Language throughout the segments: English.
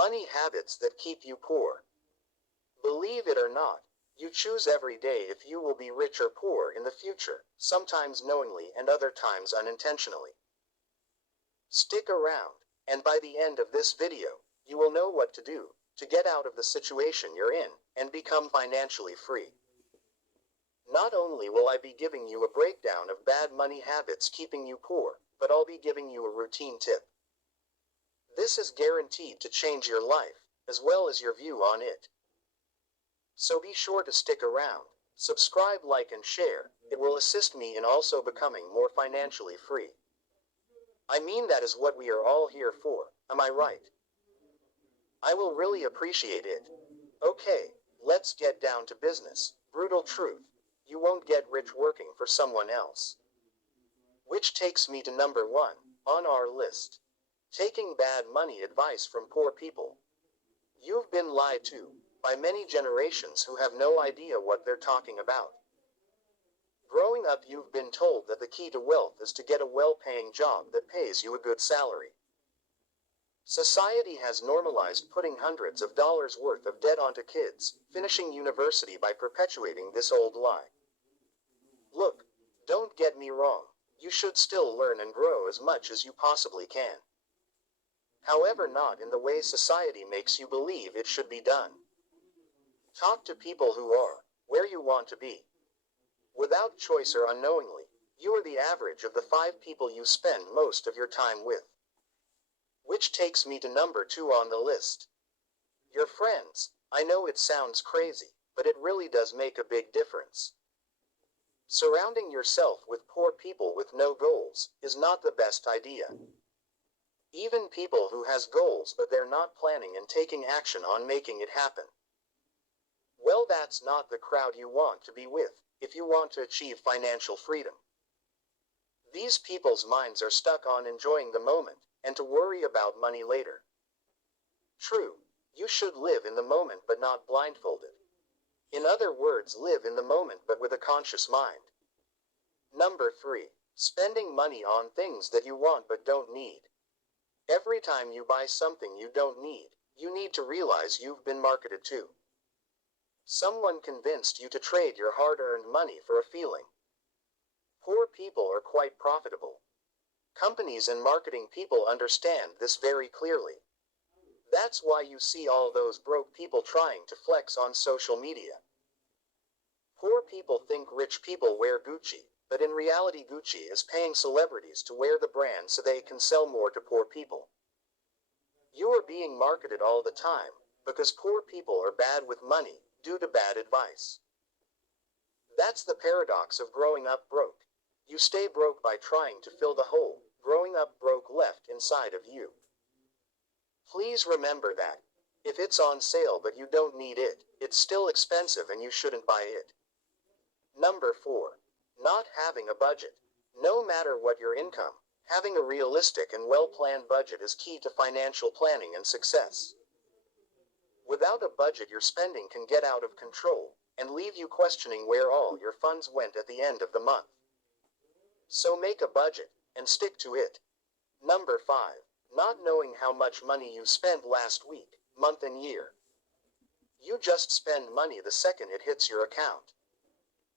Money habits that keep you poor. Believe it or not, you choose every day if you will be rich or poor in the future, sometimes knowingly and other times unintentionally. Stick around, and by the end of this video, you will know what to do to get out of the situation you're in and become financially free. Not only will I be giving you a breakdown of bad money habits keeping you poor, but I'll be giving you a routine tip. This is guaranteed to change your life, as well as your view on it. So be sure to stick around, subscribe, like, and share. It will assist me in also becoming more financially free. I mean, that is what we are all here for, am I right? I will really appreciate it. Okay, let's get down to business. Brutal truth. You won't get rich working for someone else. Which takes me to number 1 on our list. Taking bad money advice from poor people. You've been lied to by many generations who have no idea what they're talking about. Growing up, you've been told that the key to wealth is to get a well-paying job that pays you a good salary. Society has normalized putting hundreds of dollars worth of debt onto kids, finishing university by perpetuating this old lie. Look, don't get me wrong, you should still learn and grow as much as you possibly can. However, not in the way society makes you believe it should be done. Talk to people who are where you want to be. Without choice or unknowingly, you are the average of the 5 people you spend most of your time with. Which takes me to number 2 on the list. Your friends. I know it sounds crazy, but it really does make a big difference. Surrounding yourself with poor people with no goals is not the best idea. Even people who has goals but they're not planning and taking action on making it happen. Well, that's not the crowd you want to be with if you want to achieve financial freedom. These people's minds are stuck on enjoying the moment and to worry about money later. True, you should live in the moment but not blindfolded. In other words, live in the moment but with a conscious mind. Number 3. Spending money on things that you want but don't need. Every time you buy something you don't need, you need to realize you've been marketed to. Someone convinced you to trade your hard-earned money for a feeling. Poor people are quite profitable. Companies and marketing people understand this very clearly. That's why you see all those broke people trying to flex on social media. Poor people think rich people wear Gucci, but in reality Gucci is paying celebrities to wear the brand so they can sell more to poor people. You are being marketed all the time, because poor people are bad with money, due to bad advice. That's the paradox of growing up broke. You stay broke by trying to fill the hole growing up broke left inside of you. Please remember that. If it's on sale but you don't need it, it's still expensive and you shouldn't buy it. Number 4. Not having a budget. No matter what your income, having a realistic and well-planned budget is key to financial planning and success. Without a budget, your spending can get out of control and leave you questioning where all your funds went at the end of the month. So make a budget and stick to it. Number 5. Not knowing how much money you spent last week, month, and year. You just spend money the second it hits your account.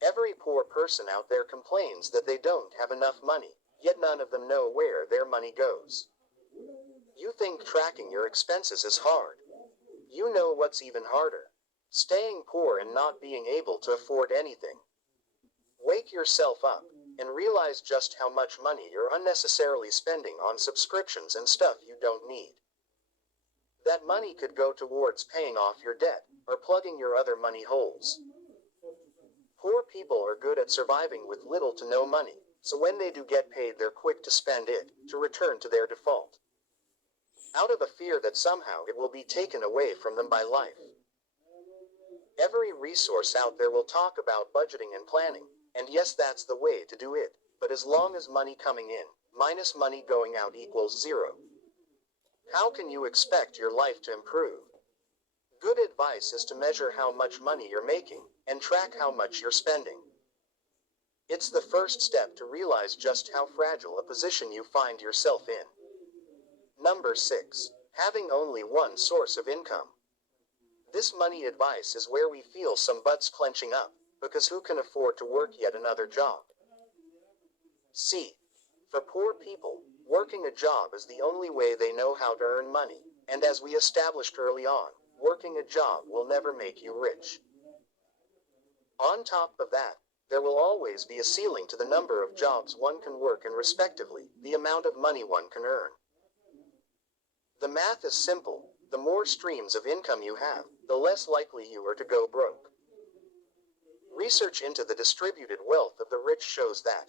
Every poor person out there complains that they don't have enough money, yet none of them know where their money goes. You think tracking your expenses is hard. You know what's even harder? Staying poor and not being able to afford anything. Wake yourself up and realize just how much money you're unnecessarily spending on subscriptions and stuff you don't need. That money could go towards paying off your debt or plugging your other money holes. Poor people are good at surviving with little to no money, so when they do get paid they're quick to spend it, to return to their default. Out of a fear that somehow it will be taken away from them by life. Every resource out there will talk about budgeting and planning, and yes, that's the way to do it, but as long as money coming in minus money going out equals 0. How can you expect your life to improve? Good advice is to measure how much money you're making and track how much you're spending. It's the first step to realize just how fragile a position you find yourself in. Number 6. Having only one source of income. This money advice is where we feel some butts clenching up, because who can afford to work yet another job? C. For poor people, working a job is the only way they know how to earn money, and as we established early on, working a job will never make you rich. On top of that, there will always be a ceiling to the number of jobs one can work and respectively, the amount of money one can earn. The math is simple. The more streams of income you have, the less likely you are to go broke. Research into the distributed wealth of the rich shows that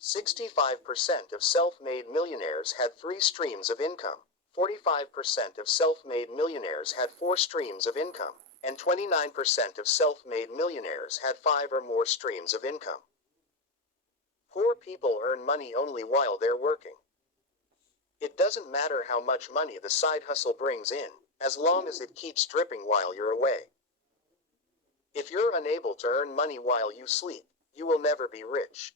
65% of self-made millionaires had 3 streams of income, 45% of self-made millionaires had 4 streams of income, and 29% of self-made millionaires had 5 or more streams of income. Poor people earn money only while they're working. It doesn't matter how much money the side hustle brings in, as long as it keeps dripping while you're away. If you're unable to earn money while you sleep, you will never be rich.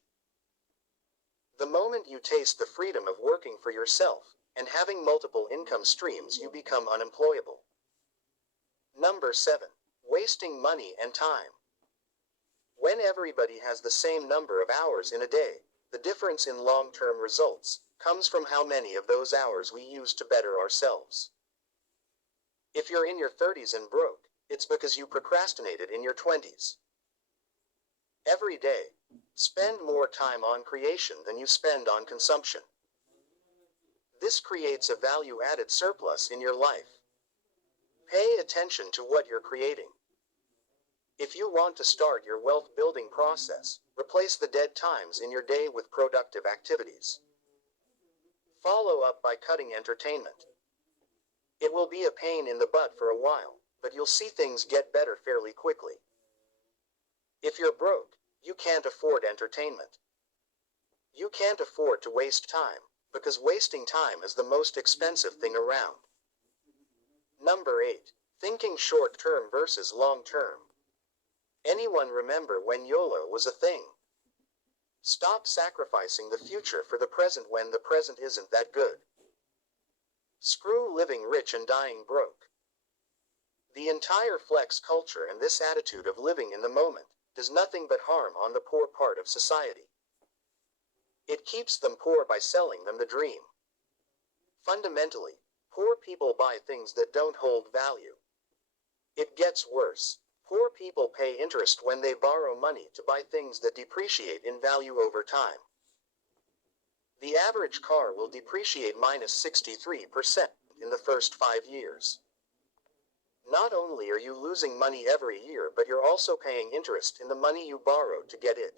The moment you taste the freedom of working for yourself, and having multiple income streams, you become unemployable. Number 7. Wasting money and time. When everybody has the same number of hours in a day, the difference in long-term results comes from how many of those hours we use to better ourselves. If you're in your 30s and broke, it's because you procrastinated in your 20s. Every day, spend more time on creation than you spend on consumption. This creates a value-added surplus in your life. Pay attention to what you're creating. If you want to start your wealth-building process, replace the dead times in your day with productive activities. Follow up by cutting entertainment. It will be a pain in the butt for a while, but you'll see things get better fairly quickly. If you're broke, you can't afford entertainment. You can't afford to waste time, because wasting time is the most expensive thing around. Number 8. Thinking short-term versus long-term. Anyone remember when YOLO was a thing? Stop sacrificing the future for the present when the present isn't that good. Screw living rich and dying broke. The entire flex culture and this attitude of living in the moment does nothing but harm on the poor part of society. It keeps them poor by selling them the dream. Fundamentally, poor people buy things that don't hold value. It gets worse. Poor people pay interest when they borrow money to buy things that depreciate in value over time. The average car will depreciate minus 63% in the first 5 years. Not only are you losing money every year, but you're also paying interest in the money you borrowed to get it.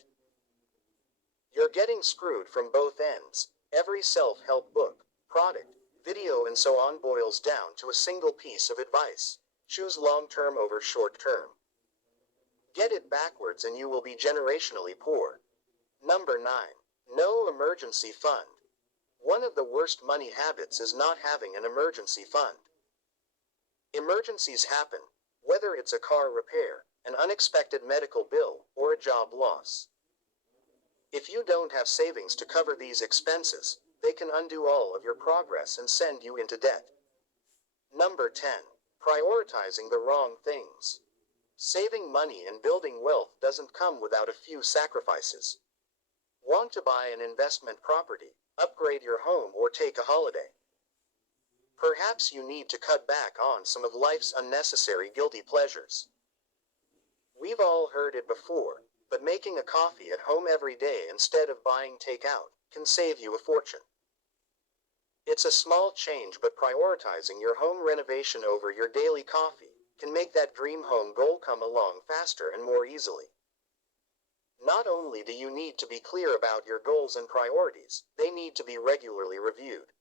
You're getting screwed from both ends. Every self-help book, product, video and so on boils down to a single piece of advice. Choose long-term over short-term. Get it backwards and you will be generationally poor. Number 9. No emergency fund. One of the worst money habits is not having an emergency fund. Emergencies happen, whether it's a car repair, an unexpected medical bill, or a job loss. If you don't have savings to cover these expenses, they can undo all of your progress and send you into debt. Number 10. Prioritizing the wrong things. Saving money and building wealth doesn't come without a few sacrifices. Want to buy an investment property, upgrade your home or take a holiday? Perhaps you need to cut back on some of life's unnecessary guilty pleasures. We've all heard it before, but making a coffee at home every day instead of buying takeout can save you a fortune. It's a small change, but prioritizing your home renovation over your daily coffee can make that dream home goal come along faster and more easily. Not only do you need to be clear about your goals and priorities, they need to be regularly reviewed.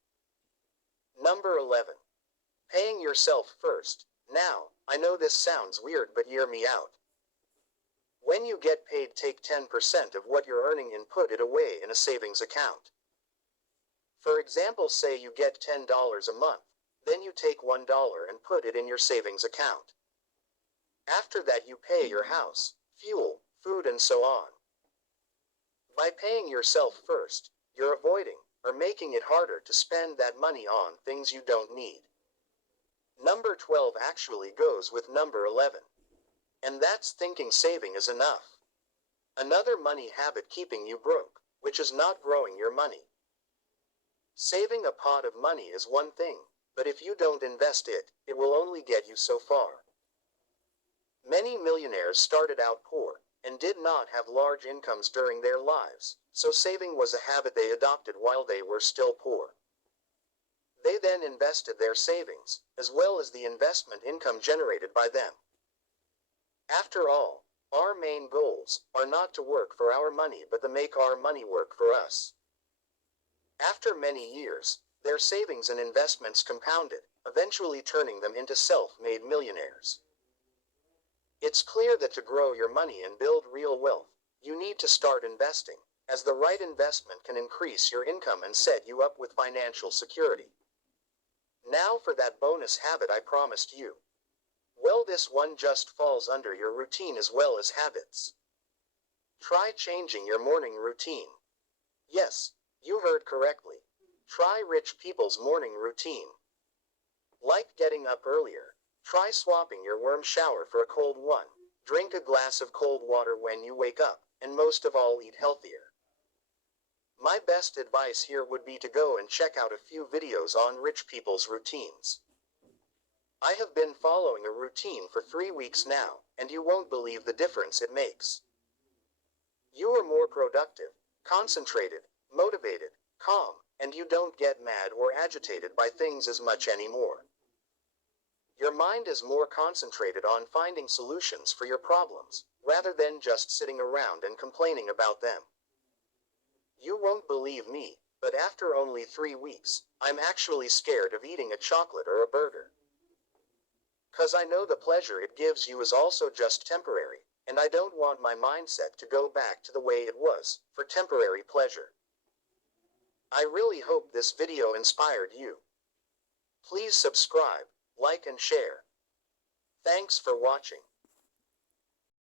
Number 11. Paying yourself first. Now, I know this sounds weird, but hear me out. When you get paid, take 10% of what you're earning and put it away in a savings account. For example, say you get $10 a month, then you take $1 and put it in your savings account. After that you pay your house, fuel, food and so on. By paying yourself first, you're avoiding are making it harder to spend that money on things you don't need. Number 12 actually goes with number 11. And that's thinking saving is enough. Another money habit keeping you broke, which is not growing your money. Saving a pot of money is one thing, but if you don't invest it, it will only get you so far. Many millionaires started out poor, and did not have large incomes during their lives, so saving was a habit they adopted while they were still poor. They then invested their savings, as well as the investment income generated by them. After all, our main goals are not to work for our money but to make our money work for us. After many years, their savings and investments compounded, eventually turning them into self-made millionaires. It's clear that to grow your money and build real wealth, you need to start investing, as the right investment can increase your income and set you up with financial security. Now for that bonus habit I promised you. Well, this one just falls under your routine as well as habits. Try changing your morning routine. Yes, you heard correctly. Try rich people's morning routine. Like getting up earlier. Try swapping your warm shower for a cold one. Drink a glass of cold water when you wake up, and most of all, eat healthier. My best advice here would be to go and check out a few videos on rich people's routines. I have been following a routine for 3 weeks now, and you won't believe the difference it makes. You are more productive, concentrated, motivated, calm, and you don't get mad or agitated by things as much anymore. Your mind is more concentrated on finding solutions for your problems, rather than just sitting around and complaining about them. You won't believe me, but after only 3 weeks, I'm actually scared of eating a chocolate or a burger. 'Cause I know the pleasure it gives you is also just temporary, and I don't want my mindset to go back to the way it was, for temporary pleasure. I really hope this video inspired you. Please subscribe, like and share. Thanks for watching.